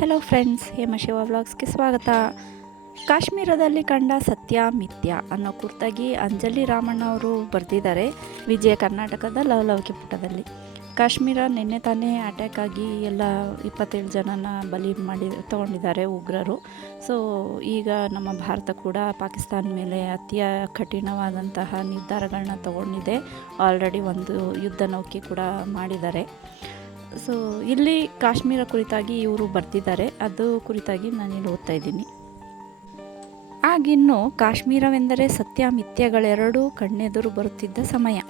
Hello friends ಹೇಮಶಿವ ವ್ಲಾಗ್ಸ್ಗೆ ಸ್ವಾಗತ. ಕಾಶ್ಮೀರದಲ್ಲಿ ಕಂಡ ಸತ್ಯ ಮಿಥ್ಯ ಅನ್ನೋ ಕುರಿತಾಗಿ ಅಂಜಲಿ ರಾಮಣ್ಣ ಅವರು ಬರೆದಿದ್ದಾರೆ ವಿಜಯ ಕರ್ನಾಟಕದ ಲವ್ ಲವಲವಿಕೆ ಪುಟದಲ್ಲಿ. ಕಾಶ್ಮೀರ ನಿನ್ನೆ ತಾನೇ ಅಟ್ಯಾಕ್ ಆಗಿ ಎಲ್ಲ ಇಪ್ಪತ್ತೇಳು ಜನನ ಬಲಿ ಮಾಡಿ ತಗೊಂಡಿದ್ದಾರೆ ಉಗ್ರರು. ಸೊ ಈಗ ನಮ್ಮ ಭಾರತ ಕೂಡ ಪಾಕಿಸ್ತಾನ ಮೇಲೆ ಅತ್ಯ ಕಠಿಣವಾದಂತಹ ನಿರ್ಧಾರಗಳನ್ನ ತಗೊಂಡಿದೆ. ಆಲ್ರೆಡಿ ಒಂದು ಯುದ್ಧ ನೌಕೆ ಕೂಡ ಮಾಡಿದ್ದಾರೆ. ಸೊ ಇಲ್ಲಿ ಕಾಶ್ಮೀರ ಕುರಿತಾಗಿ ಇವರು ಬರ್ತಿದ್ದಾರೆ ಅದು ಕುರಿತಾಗಿ ನಾನಿಲ್ಲಿ ಓದ್ತಾ ಇದ್ದೀನಿ. ಆಗಿನ್ನು ಕಾಶ್ಮೀರವೆಂದರೆ ಸತ್ಯ, ಮಿಥ್ಯಗಳೆರಡೂ ಕಣ್ಣೆದುರು ಬರುತ್ತಿದ್ದ ಸಮಯ.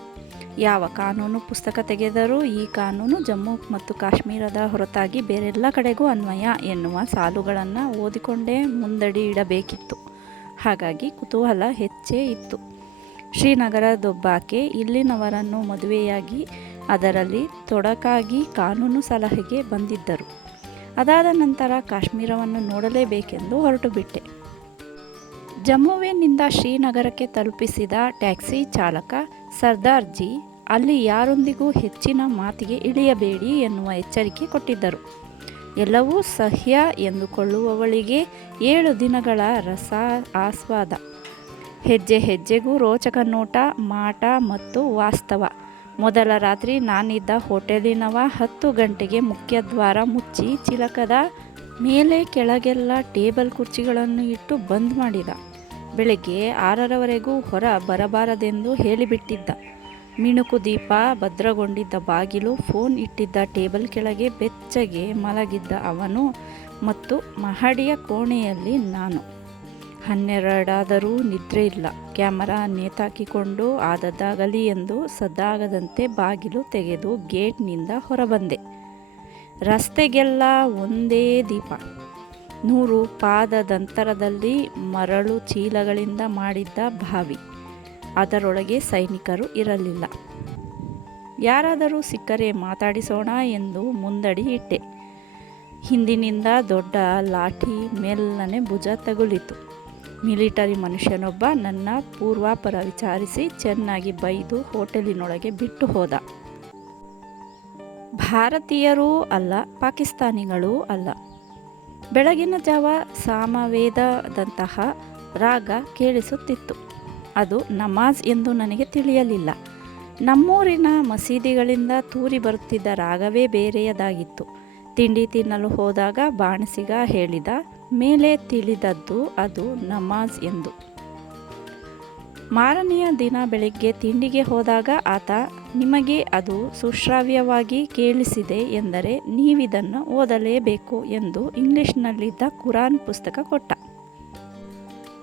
ಯಾವ ಕಾನೂನು ಪುಸ್ತಕ ತೆಗೆದರೂ ಈ ಕಾನೂನು ಜಮ್ಮು ಮತ್ತು ಕಾಶ್ಮೀರದ ಹೊರತಾಗಿ ಬೇರೆಲ್ಲ ಕಡೆಗೂ ಅನ್ವಯ ಎನ್ನುವ ಸಾಲುಗಳನ್ನು ಓದಿಕೊಂಡೇ ಮುಂದಡಿ ಇಡಬೇಕಿತ್ತು. ಹಾಗಾಗಿ ಕುತೂಹಲ ಹೆಚ್ಚೇ ಇತ್ತು. ಶ್ರೀನಗರದೊಬ್ಬಾಕೆ ಇಲ್ಲಿನವರನ್ನು ಮದುವೆಯಾಗಿ ಅದರಲ್ಲಿ ತೊಡಕಾಗಿ ಕಾನೂನು ಸಲಹೆಗೆ ಬಂದಿದ್ದರು. ಅದಾದ ನಂತರ ಕಾಶ್ಮೀರವನ್ನು ನೋಡಲೇಬೇಕೆಂದು ಹೊರಟು ಬಿಟ್ಟೆ ಜಮ್ಮುವಿನಿಂದ ಶ್ರೀನಗರಕ್ಕೆ ತಲುಪಿಸಿದ ಟ್ಯಾಕ್ಸಿ ಚಾಲಕ ಸರ್ದಾರ್ಜಿ ಅಲ್ಲಿ ಯಾರೊಂದಿಗೂ ಹೆಚ್ಚಿನ ಮಾತಿಗೆ ಇಳಿಯಬೇಡಿ ಎನ್ನುವ ಎಚ್ಚರಿಕೆ ಕೊಟ್ಟಿದ್ದರು. ಎಲ್ಲವೂ ಸಹ್ಯ ಎಂದುಕೊಳ್ಳುವವಳಿಗೆ ಏಳು ದಿನಗಳ ರಸ ಆಸ್ವಾದ. ಹೆಜ್ಜೆ ಹೆಜ್ಜೆಗೂ ರೋಚಕ ನೋಟ, ಮಾಟ ಮತ್ತು ವಾಸ್ತವ. ಮೊದಲ ರಾತ್ರಿ ನಾನಿದ್ದ ಹೋಟೆಲಿನವ ಹತ್ತು ಗಂಟೆಗೆ ಮುಖ್ಯದ್ವಾರ ಮುಚ್ಚಿ ಚಿಲಕದ ಮೇಲೆ ಕೆಳಗೆಲ್ಲ ಟೇಬಲ್ ಕುರ್ಚಿಗಳನ್ನು ಇಟ್ಟು ಬಂದ್ ಮಾಡಿದ. ಬೆಳಗ್ಗೆ ಆರರವರೆಗೂ ಹೊರ ಬರಬಾರದೆಂದು ಹೇಳಿಬಿಟ್ಟಿದ್ದ. ಮಿಣುಕು ದೀಪ ಭದ್ರಗೊಂಡಿದ್ದ ಬಾಗಿಲು, ಫೋನ್ ಇಟ್ಟಿದ್ದ ಟೇಬಲ್ ಕೆಳಗೆ ಬೆಚ್ಚಗೆ ಮಲಗಿದ್ದ ಅವನು ಮತ್ತು ಮಹಡಿಯ ಕೋಣೆಯಲ್ಲಿ ನಾನು. ಹನ್ನೆರಡಾದರೂ ನಿದ್ರೆ ಇಲ್ಲ. ಕ್ಯಾಮರಾ ನೇತಾಕಿಕೊಂಡು ಆದದ್ದಾಗಲಿ ಎಂದು ಸದ್ದಾಗದಂತೆ ಬಾಗಿಲು ತೆಗೆದು ಗೇಟ್ನಿಂದ ಹೊರಬಂದೆ. ರಸ್ತೆಗೆಲ್ಲ ಒಂದೇ ದೀಪ. ನೂರು ಪಾದದಂತರದಲ್ಲಿ ಮರಳು ಚೀಲಗಳಿಂದ ಮಾಡಿದ್ದ ಬಾವಿ. ಅದರೊಳಗೆ ಸೈನಿಕರು ಇರಲಿಲ್ಲ. ಯಾರಾದರೂ ಸಿಕ್ಕರೆ ಮಾತಾಡಿಸೋಣ ಎಂದು ಮುಂದಡಿ ಇಟ್ಟೆ. ಹಿಂದಿನಿಂದ ದೊಡ್ಡ ಲಾಠಿ ಮೆಲ್ಲನೆ ಭುಜ ತಗುಲಿತು. ಮಿಲಿಟರಿ ಮನುಷ್ಯನೊಬ್ಬ ನನ್ನ ಪೂರ್ವಾಪರ ವಿಚಾರಿಸಿ ಚೆನ್ನಾಗಿ ಬೈದು ಹೋಟೆಲಿನೊಳಗೆ ಬಿಟ್ಟು ಹೋದ. ಭಾರತೀಯರೂ ಅಲ್ಲ, ಪಾಕಿಸ್ತಾನಿಗಳೂ ಅಲ್ಲ. ಬೆಳಗಿನ ಜಾವ ಸಾಮವೇದದಂತಹ ರಾಗ ಕೇಳಿಸುತ್ತಿತ್ತು. ಅದು ನಮಾಜ್ ಎಂದು ನನಗೆ ತಿಳಿಯಲಿಲ್ಲ. ನಮ್ಮೂರಿನ ಮಸೀದಿಗಳಿಂದ ತೂರಿ ಬರುತ್ತಿದ್ದ ರಾಗವೇ ಬೇರೆಯದಾಗಿತ್ತು. ತಿಂಡಿ ತಿನ್ನಲು ಹೋದಾಗ ಬಾಣಸಿಗ ಹೇಳಿದ ಮೇಲೆ ತಿಳಿದದ್ದು ಅದು ನಮಾಜ್ ಎಂದು. ಮಾರನೆಯ ದಿನ ಬೆಳಗ್ಗೆ ತಿಂಡಿಗೆ ಹೋದಾಗ ಆತ, ನಿಮಗೆ ಅದು ಸುಶ್ರಾವ್ಯವಾಗಿ ಕೇಳಿಸಿದೆ ಎಂದರೆ ನೀವಿದನ್ನು ಓದಲೇಬೇಕು ಎಂದು ಇಂಗ್ಲಿಷ್ನಲ್ಲಿದ್ದ ಕುರಾನ್ ಪುಸ್ತಕ ಕೊಟ್ಟ.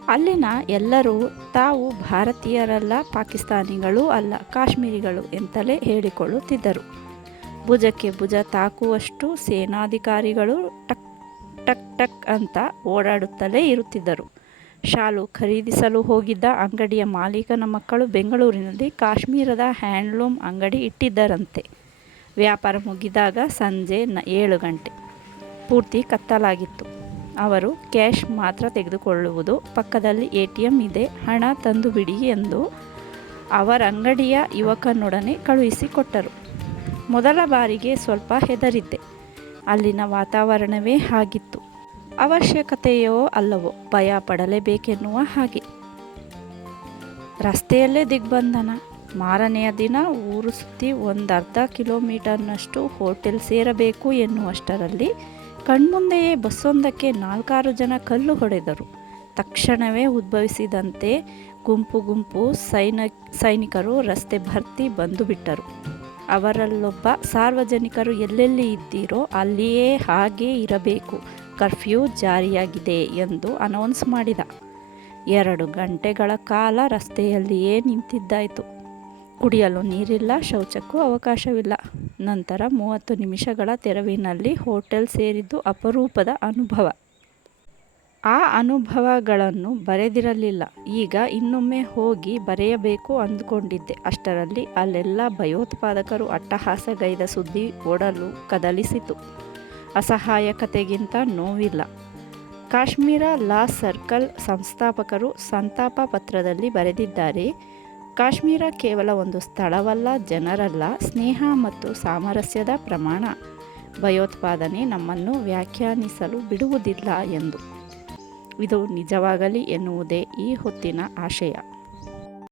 ಅಲ್ಲಿನ ಎಲ್ಲರೂ, ತಾವು ಭಾರತೀಯರಲ್ಲ, ಪಾಕಿಸ್ತಾನಿಗಳು ಅಲ್ಲ, ಕಾಶ್ಮೀರಿಗಳು ಎಂತಲೇ ಹೇಳಿಕೊಳ್ಳುತ್ತಿದ್ದರು. ಭುಜಕ್ಕೆ ಭುಜ ತಾಕುವಷ್ಟು ಸೇನಾಧಿಕಾರಿಗಳು ಟಕ್ ಟಕ್ ಟಕ್ ಅಂತ ಓಡಾಡುತ್ತಲೇ ಇರುತ್ತಿದ್ದರು. ಶಾಲು ಖರೀದಿಸಲು ಹೋಗಿದ್ದ ಅಂಗಡಿಯ ಮಾಲೀಕನ ಮಕ್ಕಳು ಬೆಂಗಳೂರಿನಲ್ಲಿ ಕಾಶ್ಮೀರದ ಹ್ಯಾಂಡ್ಲೂಮ್ ಅಂಗಡಿ ಇಟ್ಟಿದ್ದರಂತೆ. ವ್ಯಾಪಾರ ಮುಗಿದಾಗ ಸಂಜೆ ನ ಏಳು ಗಂಟೆ. ಪೂರ್ತಿ ಕತ್ತಲಾಗಿತ್ತು. ಅವರು ಕ್ಯಾಶ್ ಮಾತ್ರ ತೆಗೆದುಕೊಳ್ಳುವುದು, ಪಕ್ಕದಲ್ಲಿ ಎ ಟಿ ಎಂ ಇದೆ, ಹಣ ತಂದು ಬಿಡಿ ಎಂದು ಅವರ ಅಂಗಡಿಯ ಯುವಕನೊಡನೆ ಕಳುಹಿಸಿಕೊಟ್ಟರು ಮೊದಲ ಬಾರಿಗೆ ಸ್ವಲ್ಪ ಹೆದರಿದ್ದೆ. ಅಲ್ಲಿನ ವಾತಾವರಣವೇ ಹಾಗಿತ್ತು. ಅವಶ್ಯಕತೆಯೋ ಅಲ್ಲವೋ ಭಯ ಪಡಲೇಬೇಕೆನ್ನುವ ಹಾಗೆ. ರಸ್ತೆಯಲ್ಲೇ ದಿಗ್ಬಂಧನ. ಮಾರನೆಯ ದಿನ ಊರು ಸುತ್ತಿ ಒಂದು ಅರ್ಧ ಕಿಲೋಮೀಟರ್ನಷ್ಟು ಹೋಟೆಲ್ ಸೇರಬೇಕು ಎನ್ನುವಷ್ಟರಲ್ಲಿ ಕಣ್ಮುಂದೆಯೇ ಬಸ್ಸೊಂದಕ್ಕೆ ನಾಲ್ಕಾರು ಜನ ಕಲ್ಲು ಹೊಡೆದರು. ತಕ್ಷಣವೇ ಉದ್ಭವಿಸಿದಂತೆ ಗುಂಪು ಗುಂಪು ಸೈನ, ಸೈನಿಕರು ರಸ್ತೆ ಭರ್ತಿ ಬಂದು ಬಿಟ್ಟರು ಅವರಲ್ಲೊಬ್ಬ ಸಾರ್ವಜನಿಕರು ಎಲ್ಲೆಲ್ಲಿ ಇದ್ದೀರೋ ಅಲ್ಲಿಯೇ ಹಾಗೇ ಇರಬೇಕು. ಕರ್ಫ್ಯೂ ಜಾರಿಯಾಗಿದೆ ಎಂದು ಅನೌನ್ಸ್ ಮಾಡಿದ. ಎರಡು ಗಂಟೆಗಳ ಕಾಲ ರಸ್ತೆಯಲ್ಲಿಯೇ ನಿಂತಿದ್ದಾಯಿತು. ಕುಡಿಯಲು ನೀರಿಲ್ಲ, ಶೌಚಕ್ಕೂ ಅವಕಾಶವಿಲ್ಲ. ನಂತರ ಮೂವತ್ತು ನಿಮಿಷಗಳ ತೆರವಿನಲ್ಲಿ ಹೋಟೆಲ್ ಸೇರಿದ್ದು ಅಪರೂಪದ ಅನುಭವ. ಆ ಅನುಭವಗಳನ್ನು ಬರೆದಿರಲಿಲ್ಲ. ಈಗ ಇನ್ನೊಮ್ಮೆ ಹೋಗಿ ಬರೆಯಬೇಕು ಅಂದುಕೊಂಡಿದ್ದೆ. ಅಷ್ಟರಲ್ಲಿ ಅಲ್ಲೆಲ್ಲ ಭಯೋತ್ಪಾದಕರು ಅಟ್ಟಹಾಸಗೈದ ಸುದ್ದಿ ಓಡಲು ಕದಲಿಸಿತು. ಅಸಹಾಯಕತೆಗಿಂತ ನೋವಿಲ್ಲ. ಕಾಶ್ಮೀರ ಲಾ ಸರ್ಕಲ್ ಸಂಸ್ಥಾಪಕರು ಸಂತಾಪ ಪತ್ರದಲ್ಲಿ ಬರೆದಿದ್ದಾರೆ, ಕಾಶ್ಮೀರ ಕೇವಲ ಒಂದು ಸ್ಥಳವಲ್ಲ, ಜನರಲ್ಲ, ಸ್ನೇಹ ಮತ್ತು ಸಾಮರಸ್ಯದ ಪ್ರಮಾಣ. ಭಯೋತ್ಪಾದನೆ ನಮ್ಮನ್ನು ವ್ಯಾಖ್ಯಾನಿಸಲು ಬಿಡುವುದಿಲ್ಲ ಎಂದು. ಇದು ನಿಜವಾಗಲಿ ಎನ್ನುವುದೇ ಈ ಹೊತ್ತಿನ ಆಶಯ.